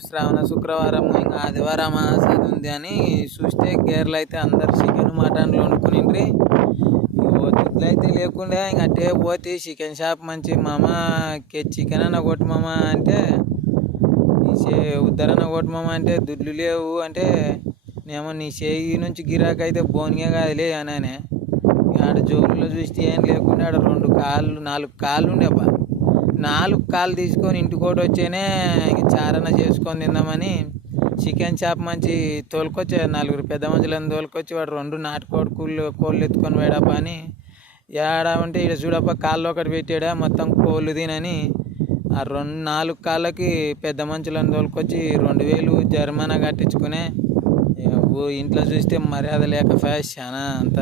శ్రావణ శుక్రవారం ఇంకా ఆదివారం అది ఉంది అని చూస్తే గేర్లు అయితే అందరు చికెన్ మటన్లు వండుకుని దుడ్లు అయితే లేకుండా ఇంక అట్టే పోతే చికెన్ షాప్ మంచి మామ చికెన్ అన్న కొట్టు మామ అంటే నీ ఉద్దరన్న కొట్టు మామ అంటే దుడ్లు లేవు అంటే నేమో నీ చేయి నుంచి గిరాకైతే అయితే బోన్గా కాదులే అని ఆడ జోబులో చూస్తే ఏం లేకుండా ఆడ రెండు కాళ్ళు నాలుగు కాళ్ళు ఉండేబ్బా నాలుగు కాళ్ళు తీసుకొని ఇంటికోటి వచ్చేనే ఇంక చారణ చేసుకొని తిందామని చికెన్ చేప మంచి తోలుకొచ్చి నలుగురు పెద్ద మనుషులను తోలుకొచ్చి వాడు రెండు నాటుకోడి కోళ్ళు కోళ్ళు ఎత్తుకొని వేడప్ప అని. ఏడా ఉంటే ఇక్కడ చూడప్ప కాళ్ళు ఒకటి పెట్టాడా మొత్తం కోళ్ళు తినని. ఆ రెండు నాలుగు కాళ్ళకి పెద్ద మనుషులను తోలుకొచ్చి రెండు వేలు జరిమానా కట్టించుకునే. ఓ ఇంట్లో చూస్తే మర్యాద లేక ఫ్యాష్ చాలా అంత